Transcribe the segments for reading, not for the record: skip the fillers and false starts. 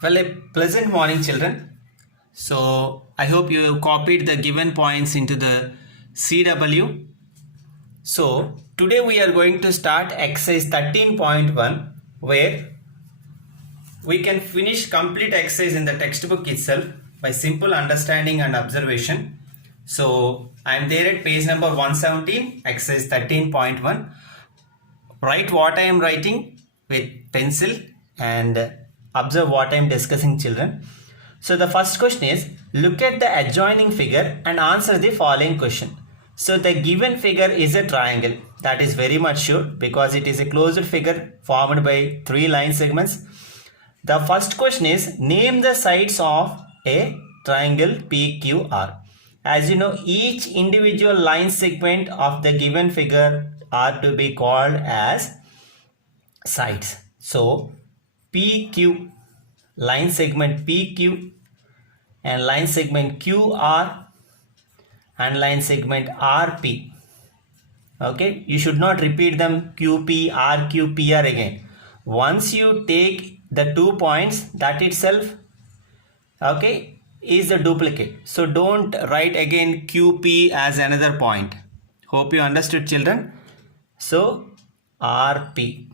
Well, a pleasant morning, children. So, I hope you copied the given points into the CW. So, today we are going to start exercise 13.1, where we can finish complete exercise in the textbook itself by simple understanding and observation. So, I am there at page number 117, exercise 13.1. Write what I am writing with pencil and observe what I am discussing, children. So the first question is, look at the adjoining figure and answer the following question. So the given figure is a triangle. That is very much sure because it is a closed figure formed by 3 line segments. The first question is, name the sides of a triangle PQR. As you know, each individual line segment of the given figure are to be called as sides. So PQ, line segment PQ and line segment QR and line segment RP. Okay, you should not repeat them QP, RQ, PR again. Once you take the 2 points, that itself, okay, is the duplicate. So don't write again QP as another point. Hope you understood, children. So RP.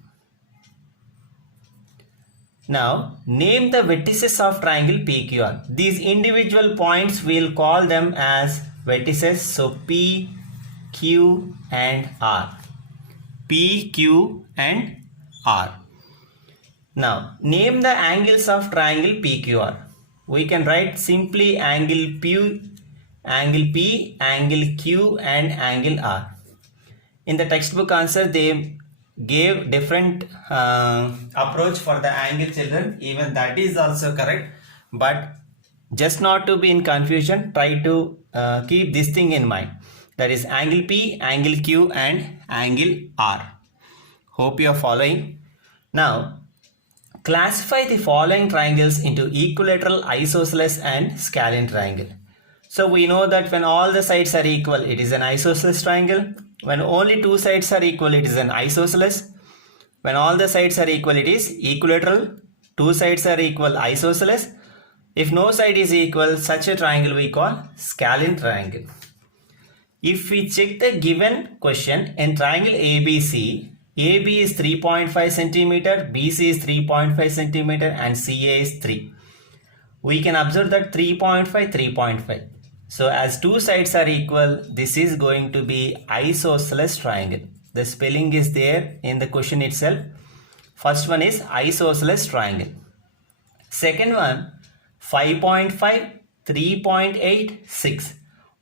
Now, name the vertices of triangle PQR. These individual points, we'll call them as vertices. So, P, Q and R. P, Q and R. Now, name the angles of triangle PQR. We can write simply angle P, angle Q and angle R. In the textbook answer, they gave different approach for the angle, children. Even that is also correct, but just not to be in confusion, try to keep this thing in mind. That is angle P, angle Q and angle R. Hope you are following. Now classify the following triangles into equilateral, isosceles and scalene triangle. So we know that when all the sides are equal, it is an isosceles triangle. When only 2 sides are equal, it is an isosceles. When all the sides are equal, it is equilateral. 2 sides are equal, isosceles. If no side is equal, such a triangle we call scalene triangle. If we check the given question in triangle ABC, AB is 3.5 cm, BC is 3.5 cm and CA is 3. We can observe that 3.5, 3.5. So as 2 sides are equal, this is going to be isosceles triangle. The spelling is there in the question itself. First one is isosceles triangle. Second one, 5.5, 3.8, 6.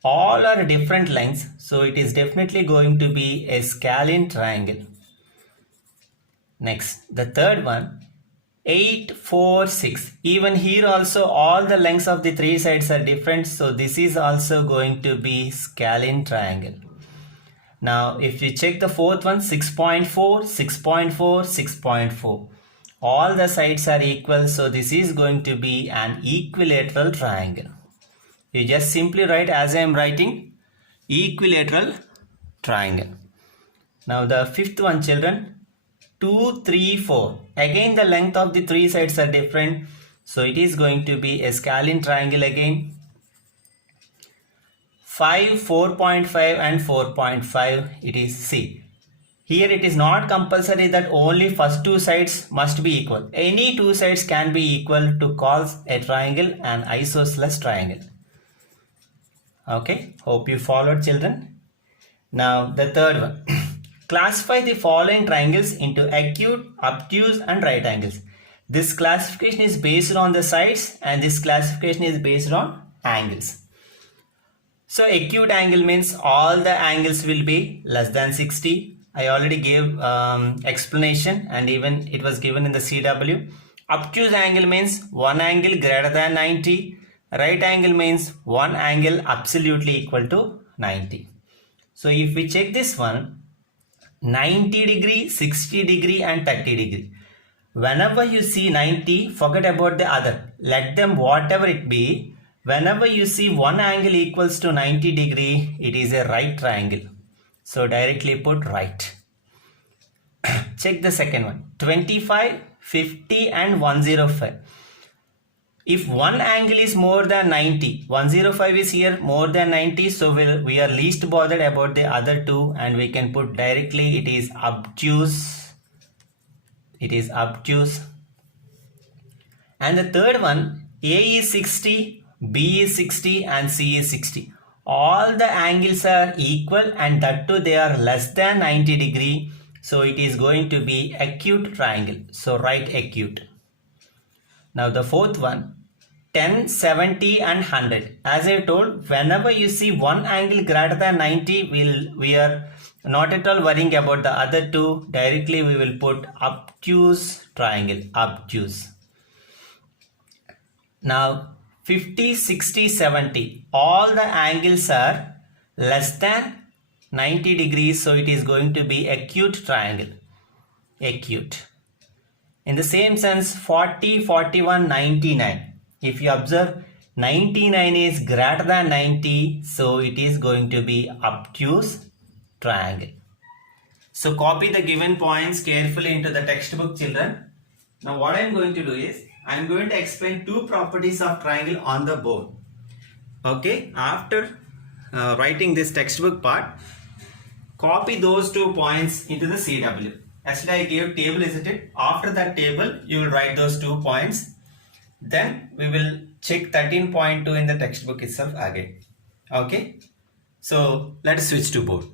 All are different lengths. So it is definitely going to be a scalene triangle. Next, the third one, 8, 4, 6. Even here also all the lengths of the 3 sides are different. So this is also going to be scalene triangle. Now if you check the fourth one, 6.4, 6.4, 6.4. All the sides are equal. So this is going to be an equilateral triangle. You just simply write as I am writing, equilateral triangle. Now the fifth one, children, 2, 3, 4. Again the length of the 3 sides are different. So it is going to be a scalene triangle again. 5, 4.5 and 4.5, it is C. Here it is not compulsory that only first 2 sides must be equal. Any 2 sides can be equal to call a triangle an isosceles triangle. Okay, hope you followed, children. Now the third one. Classify the following triangles into acute, obtuse and right angles. This classification is based on the sides and this classification is based on angles. So acute angle means all the angles will be less than 60. I already gave explanation and even it was given in the CW. Obtuse angle means one angle greater than 90. Right angle means one angle absolutely equal to 90. So if we check this one, 90 degree, 60 degree and 30 degree. Whenever you see 90, forget about the other. Let them whatever it be. Whenever you see one angle equals to 90 degree, it is a right triangle. So directly put right. Check the second one. 25, 50 and 105. if one angle is more than 90, 105 is here more than 90, so we are least bothered about the other two, and we can put directly it is obtuse. It is obtuse. And the third one, A is 60, B is 60 and C is 60. All the angles are equal and that too they are less than 90 degree. So it is going to be acute triangle. So write acute. Now the fourth one, 10, 70 and 100. As I told, whenever you see one angle greater than 90, we are not at all worrying about the other two. Directly we will put obtuse triangle, obtuse. Now 50, 60, 70, all the angles are less than 90 degrees, so it is going to be acute triangle, acute. In the same sense, 40, 41, 99. If you observe, 99 is greater than 90, so it is going to be obtuse triangle. So copy the given points carefully into the textbook, children. Now what I am going to do is, I am going to explain two properties of triangle on the board. Okay, after writing this textbook part, copy those 2 points into the CW. Yesterday I gave table, isn't it? After that table, you will write those 2 points. Then we will check 13.2 in the textbook itself again. Okay, so let us switch to board.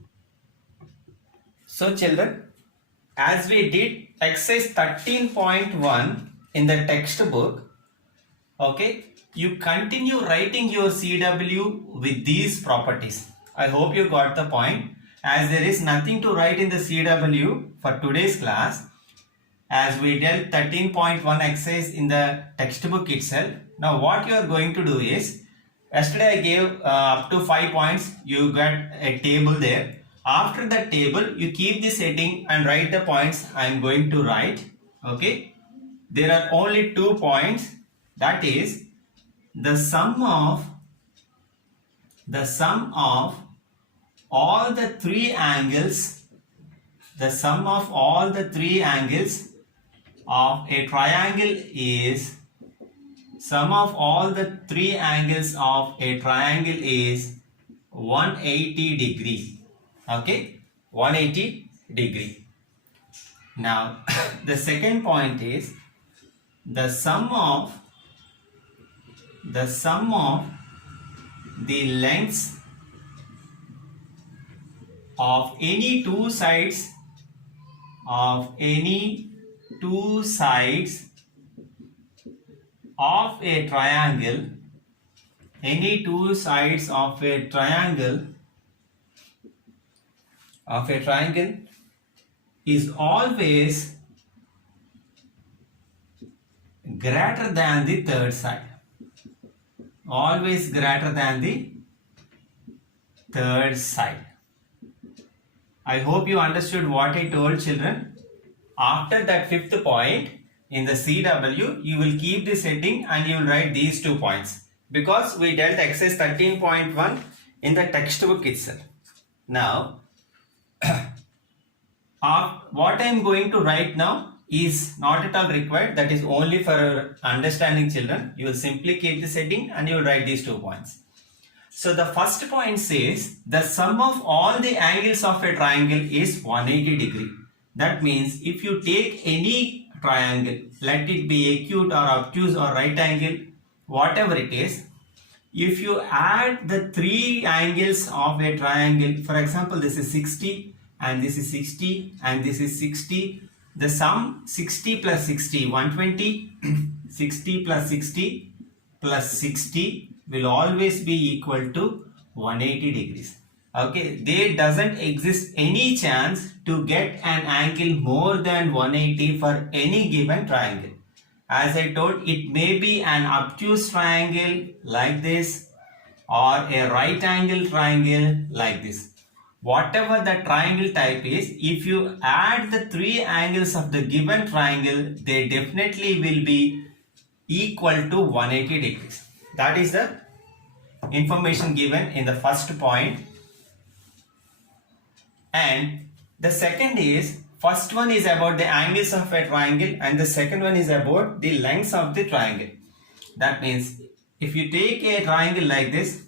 So children, as we did exercise 13.1 in the textbook, okay, you continue writing your CW with these properties. I hope you got the point. As there is nothing to write in the CW for today's class, as we dealt 13.1 exercise in the textbook itself. Now what you are going to do is, yesterday I gave up to 5 points, you got a table there. After that table, you keep this heading and write the points I am going to write. Okay, there are only 2 points, that is the sum of all the 3 angles, the sum of all the 3 angles of a triangle is, sum of all the 3 angles of a triangle is 180 degree. Okay, 180 degree. Now the second point is the sum of the lengths of any two sides of a triangle, any two sides of a triangle is always greater than the third side. Always greater than the third side. I hope you understood what I told, children. After that 5th point in the CW, you will keep this heading and you will write these 2 points, because we dealt exercise 13.1 in the textbook itself. Now what I am going to write now is not at all required. That is only for understanding, children. You will simply keep this heading and you will write these 2 points. So the first point says the sum of all the angles of a triangle is 180 degree. That means if you take any triangle, let it be acute or obtuse or right angle, whatever it is, if you add the 3 angles of a triangle, for example this is 60 and this is 60 and this is 60, the sum 60 plus 60, 120, 60 plus 60 plus 60 will always be equal to 180 degrees. Okay, there doesn't exist any chance to get an angle more than 180 for any given triangle. As I told, it may be an obtuse triangle like this or a right angle triangle like this. Whatever the triangle type is, if you add the 3 angles of the given triangle, they definitely will be equal to 180 degrees. That is the information given in the first point. And the second is, first one is about the angles of a triangle and the second one is about the lengths of the triangle. That means if you take a triangle like this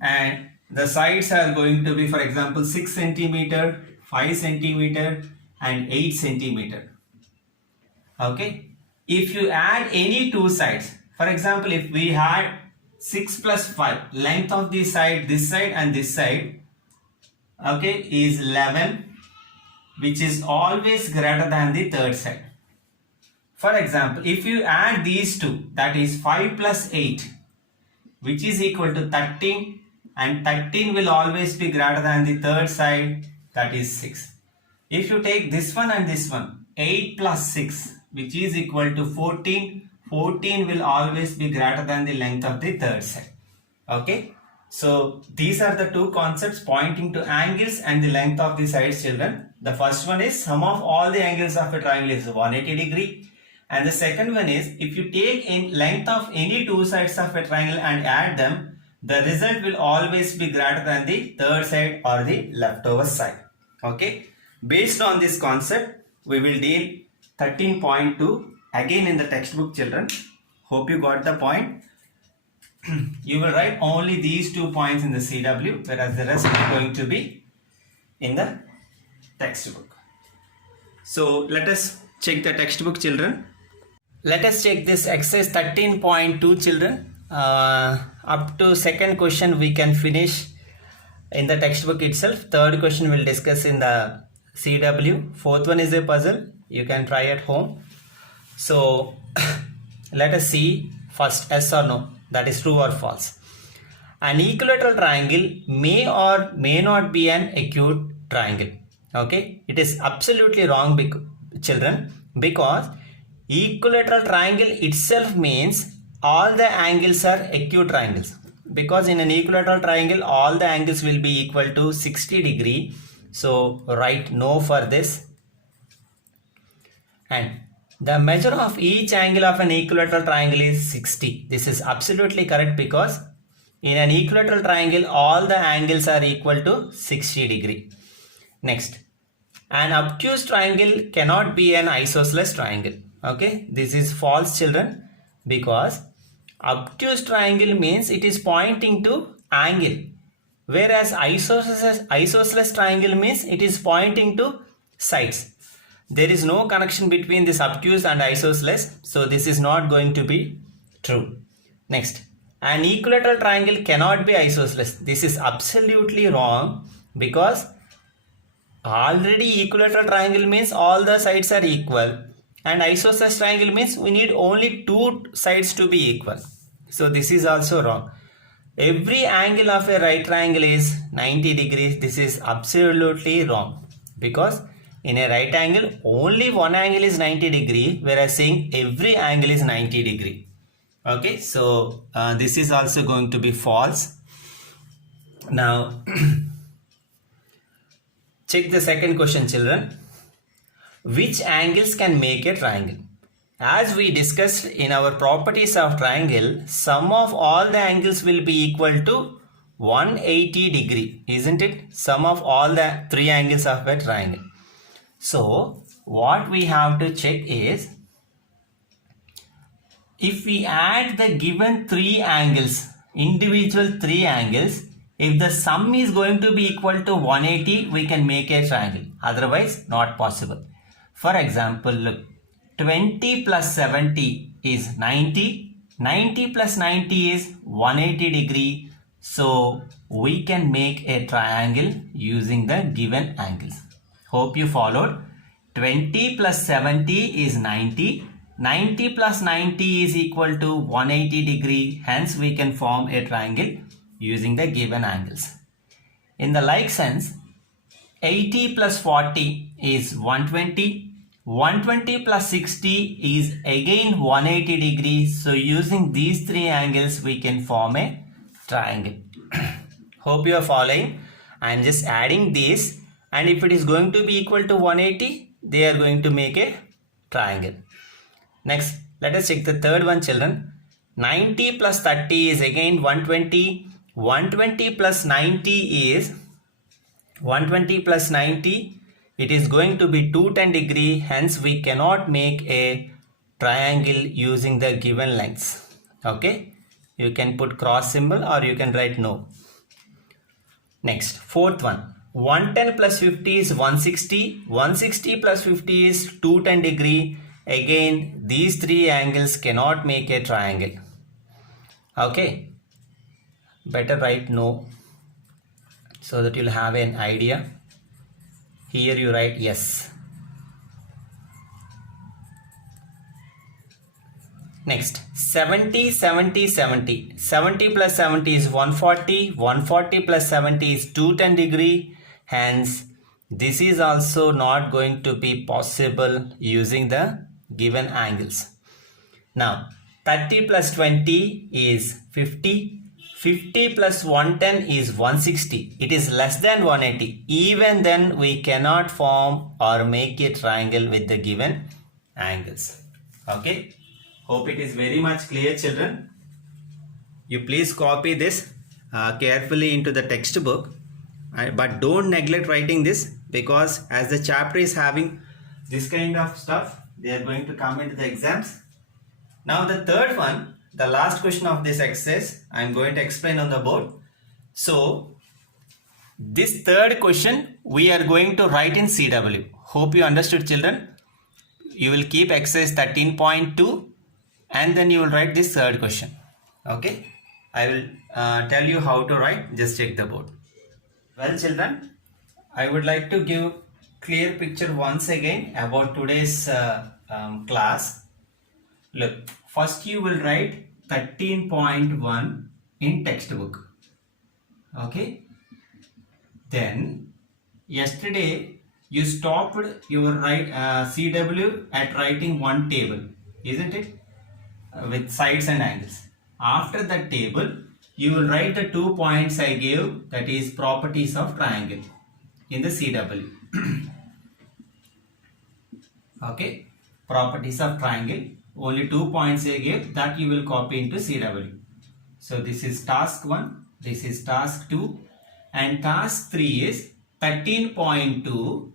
and the sides are going to be, for example, 6 centimeter, 5 centimeter and 8 centimeter. Okay, if you add any two sides, for example, if we had 6 plus 5, length of this side and this side, okay, is 11, which is always greater than the third side. For example, if you add these two, that is 5 plus 8, which is equal to 13, and 13 will always be greater than the third side, that is 6. If you take this one and this one, 8 plus 6, which is equal to 14, 14 will always be greater than the length of the third side. Okay, so these are the two concepts pointing to angles and the length of the sides, children. The first one is sum of all the angles of a triangle is 180 degree. And the second one is if you take in length of any two sides of a triangle and add them, the result will always be greater than the third side or the leftover side. Okay, based on this concept, we will deal 13.2 again in the textbook, children. Hope you got the point. You will write only these 2 points in the CW, whereas the rest is going to be in the textbook. So let us check the textbook, children. Let us check this exercise 13.2, children. Up to second question we can finish in the textbook itself. Third question we'll discuss in the CW. Fourth one is a puzzle. You can try at home. So let us see first, yes or no, that is true or false. An equilateral triangle may or may not be an acute triangle. Okay, it is absolutely wrong, children, because equilateral triangle itself means all the angles are acute triangles, because in an equilateral triangle all the angles will be equal to 60 degree. So write no for this. And the measure of each angle of an equilateral triangle is 60. This is absolutely correct, because in an equilateral triangle all the angles are equal to 60 degree. Next, an obtuse triangle cannot be an isosceles triangle. Okay, this is false, children, because obtuse triangle means it is pointing to angle, whereas isosceles triangle means it is pointing to sides. There is no connection between this obtuse and isosceles, so this is not going to be true. Next, an equilateral triangle cannot be isosceles. This is absolutely wrong, because already equilateral triangle means all the sides are equal, and isosceles triangle means we need only two sides to be equal. So this is also wrong. Every angle of a right triangle is 90 degrees. This is absolutely wrong, because in a right angle only one angle is 90 degree, whereas saying every angle is 90 degree. Okay, so this is also going to be false. Now check the second question, children. Which angles can make a triangle? As we discussed in our properties of triangle, sum of all the angles will be equal to 180 degree, isn't it? Sum of all the three angles of a triangle. So what we have to check is, if we add the given three angles, individual three angles, if the sum is going to be equal to 180, we can make a triangle. Otherwise, not possible. For example, look, 20 plus 70 is 90. 90 plus 90 is 180 degree. So we can make a triangle using the given angles. Hope you followed. 20 plus 70 is 90. 90 plus 90 is equal to 180 degree. Hence we can form a triangle using the given angles. In the like sense, 80 plus 40 is 120. 120 plus 60 is again 180 degrees. So using these three angles we can form a triangle. Hope you are following. I am just adding this, and if it is going to be equal to 180, they are going to make a triangle. Next, let us check the third one, children. 90 plus 30 is again 120. 120 plus 90 is 120 plus 90. It is going to be 210 degree. Hence we cannot make a triangle using the given lengths. Okay, you can put cross symbol or you can write no. Next, fourth one, 110 plus 50 is 160, 160 plus 50 is 210 degree. Again, these three angles cannot make a triangle. Okay, better write no so that you'll have an idea. Here you write yes. Next, 70, 70, 70. 70 plus 70 is 140. 140 plus 70 is 210 degree. Hence, this is also not going to be possible using the given angles. Now, 30 plus 20 is 50. 50 plus 110 is 160. It is less than 180. Even then, we cannot form or make a triangle with the given angles. Okay. Hope it is very much clear, children. You please copy this carefully into the textbook, but don't neglect writing this, because as the chapter is having this kind of stuff, they are going to come into the exams. Now the third one, the last question of this exercise, I am going to explain on the board. So this third question we are going to write in CW. Hope you understood, children. You will keep exercise 13.2 and then you will write this third question. Okay, I will tell you how to write. Just check the board. Well, children, I would like to give clear picture once again about today's class. Look, first you will write 13.1 in textbook. Okay, then yesterday you stopped your CW at writing one table, isn't it? With sides and angles. After that table, you will write the 2 points I gave, that is properties of triangle in the CW. Okay, properties of triangle, only 2 points I gave, that you will copy into CW. So this is task 1, this is task 2, and task 3 is 13.2.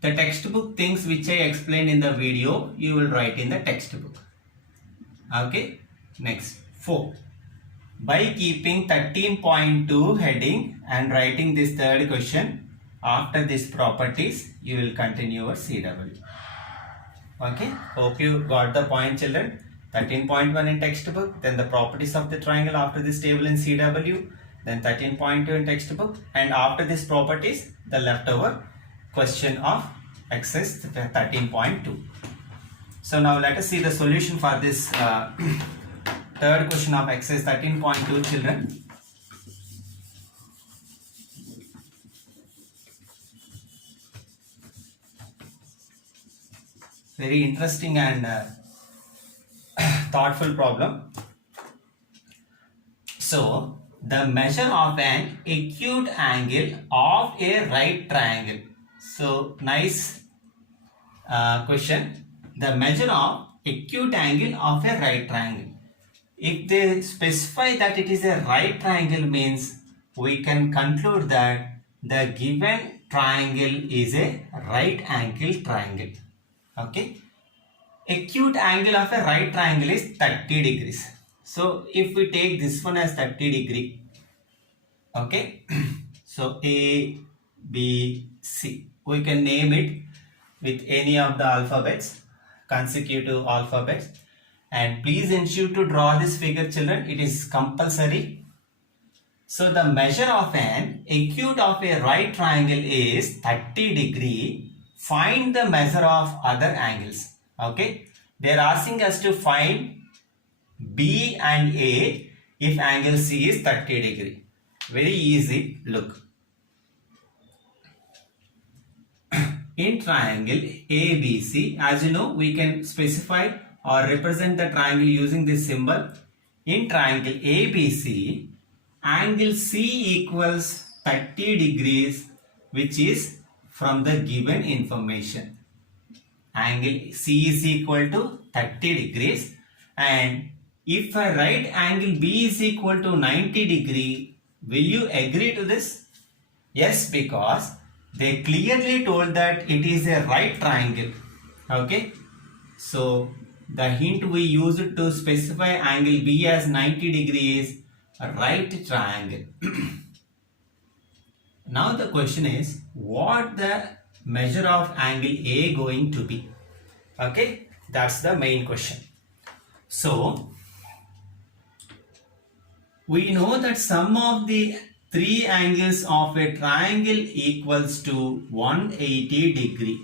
The textbook things which I explained in the video, you will write in the textbook. Okay, next 4. By keeping 13.2 heading and writing this third question, after this properties, you will continue your CW. Okay, hope you got the point, children. 13.1 in textbook, then the properties of the triangle after this table in CW, then 13.2 in textbook, and after this properties, the leftover question of exercise 13.2. So now let us see the solution for this third question of exercise 13.2, children. Very interesting and thoughtful problem. So the measure of an acute angle of a right triangle. So nice question. The measure of acute angle of a right triangle. If they specify that it is a right triangle, means we can conclude that the given triangle is a right angle triangle. Okay. Acute angle of a right triangle is 30 degrees. So if we take this one as 30 degree, okay, so A, B, C, we can name it with any of the alphabets, consecutive alphabets, and please ensure to draw this figure, children. It is compulsory. So the measure of an acute of a right triangle is 30 degree. Find the measure of other angles. Okay, they are asking us to find B and A if angle C is 30 degree. Very easy. Look, in triangle ABC, as you know, we can specify or represent the triangle using this symbol. In triangle ABC, angle C equals 30 degrees, which is from the given information. Angle C is equal to 30 degrees, and if I write angle B is equal to 90 degree, will you agree to this? Yes, because they clearly told that it is a right triangle. Okay, so the hint we used to specify angle B as 90 degrees is a right triangle. Now the question is, what the measure of angle A going to be? Okay, that's the main question. So we know that sum of the three angles of a triangle equals to 180 degree.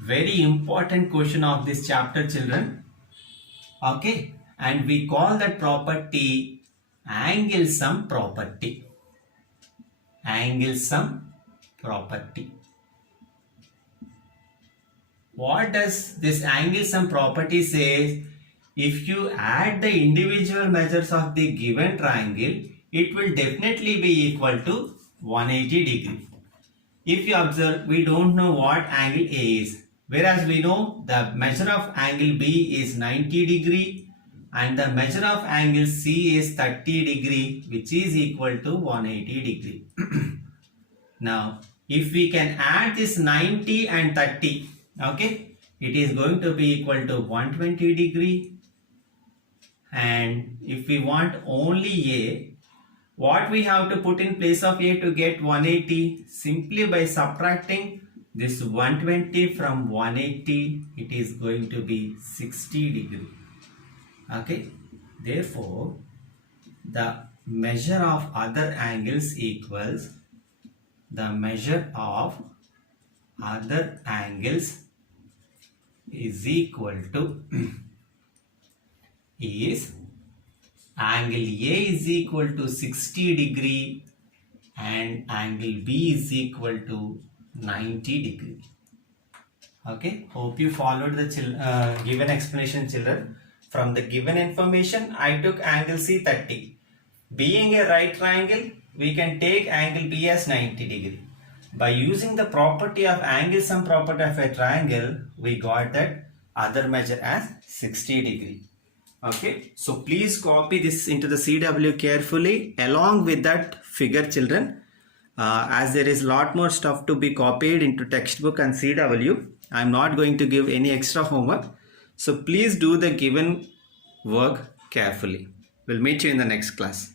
Very important question of this chapter, children. Okay, and we call that property angle sum property. Angle sum property. What does this angle sum property say? If you add the individual measures of the given triangle, it will definitely be equal to 180 degree. If you observe, we don't know what angle A is, whereas we know the measure of angle B is 90 degree and the measure of angle C is 30 degree, which is equal to 180 degree. Now, if we can add this 90 and 30, okay, it is going to be equal to 120 degree. And if we want only A, what we have to put in place of A to get 180? Simply by subtracting this 120 from 180, it is going to be 60 degree. Okay, therefore the measure of other angles equals the measure of other angles is equal to is angle A is equal to 60 degree and angle B is equal to 90 degree. Okay, hope you followed the given explanation, children. From the given information, I took angle C 30. Being a right triangle, we can take angle B as 90 degree. By using the property of angle sum property of a triangle, we got that other measure as 60 degree. Okay, so please copy this into the CW carefully along with that figure, children. As there is lot more stuff to be copied into textbook and CW, I am not going to give any extra homework. So please do the given work carefully. We'll meet you in the next class.